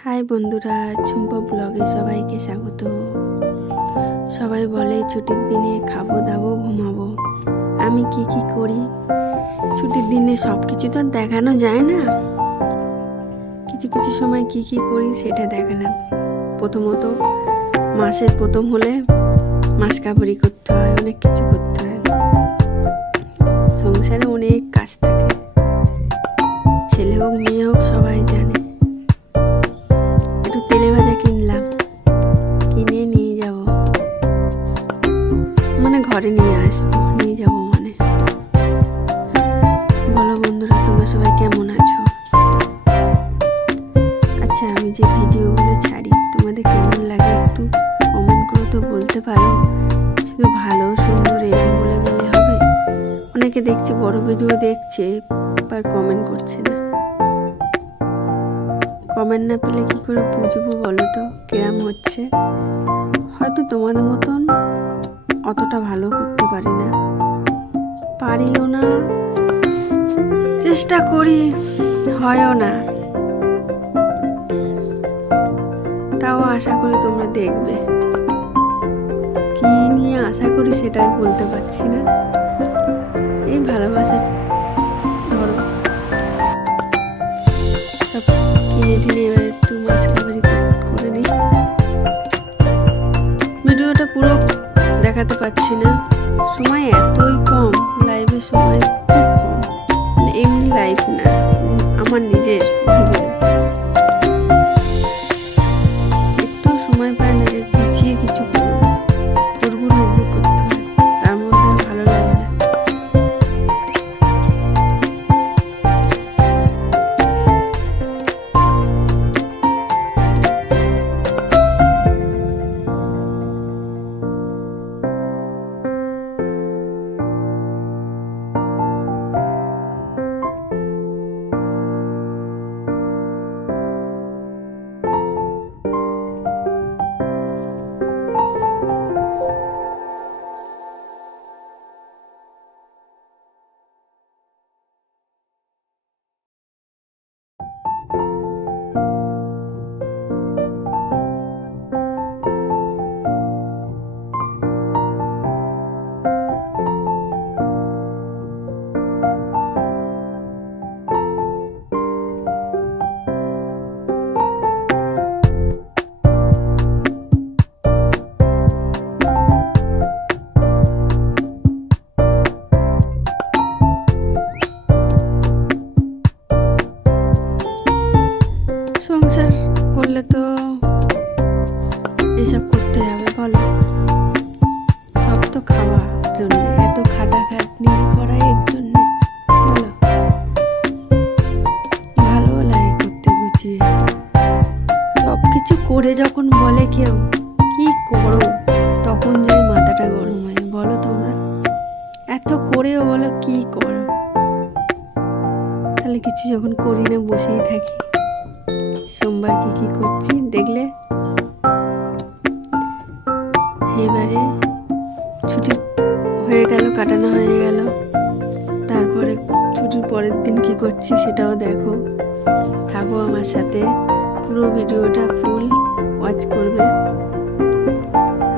High বন্ধুরা, ঝুম্পা ব্লগে সবাইকে স্বাগত। সবাই বলে ছুটির দিনে খাবো দাবো ঘুমাবো। আমি কি কি করি ছুটির দিনে সব কিছু তো দেখানো যায় না, কিছু কিছু সময় কি কি করি সেটা দেখালাম। প্রথমত মাসের প্রথম হলে মাস কাবারি করতে হয়, অনেক কিছু করতে হয়, সংসারে অনেক কাজ থাকে, ছেলে হোক মেয়ে হোক সবাই জানে। একটু তেলে ভাজা কিনলাম, কিনে নিয়ে যাব, মানে ঘরে নিয়ে আসবো, নিয়ে যাব মানে। বলো বন্ধুরা, তোমরা সবাই কেমন আছো? আচ্ছা, আমি যে ভিডিওগুলো ছাড়ি তোমাদের কেমন লাগে একটু কমেন্ট করে তো বলতে পারো। শুধু ভালো সুন্দর এরকম বলে গেলে হবে? অনেকে দেখছে বড় ভিডিও দেখছে আর কমেন্ট করছে না। কমেন্ট না পেলে কি করে বুঝবো বলো তো কিরম হচ্ছে? হয়তো তোমাদের মতন অতটা ভালো করতে পারি না, পারিও না, চেষ্টা করি, হয়ও না। তাও আশা করি তোমরা দেখবে। কি নিয়ে আশা করি সেটাই বলতে পারছি না। এই ভালোবাসা ধরো সব কিনে টিনে এবার একটু মাছ খাবারি করে নিই। ভিডিওটা পুরো দেখাতে পারছি না, সময় এতই কম, লাইভের সময় খুব কম, মানে এমনি লাইভ না, আমার নিজের জীবন। একটু সময় পায় না যে গুছিয়ে কিছু করবো, হুড়হুড় করতে হয়, তার মধ্যে ভালো লাগে না। সংসার করলে তো এসব করতে হবে, বলো? সব তো খাওয়ার জন্য, এত খাটাখাটনি করা এর জন্য, বলো? ভালো লাগে করতে গুছিয়ে। সব কিছু করে যখন বলে কেউ কি করো, তখন যাই মাথাটা গরম হয়। বলো তোমরা, এত করেও বলো কি করো? তাহলে কিছু যখন করি না, বসেই থাকি। সোমবার কি কি করছি দেখলে? এবারে ছুটি হয়ে গেল, কাটানো হয়ে গেল, তারপরে ছুটির পরের দিন কি করছি সেটাও দেখো, থাকো আমার সাথে, পুরো ভিডিওটা ফুল ওয়াচ করবে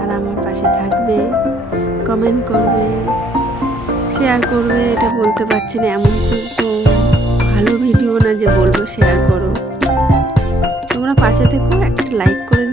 আর আমার পাশে থাকবে, কমেন্ট করবে, শেয়ার করবে। এটা বলতে পারছি না, এমন খুব ভালো ভিডিও না যে বলবো শেয়ার করো। তোমরা পাশে থেকো, একটা লাইক করে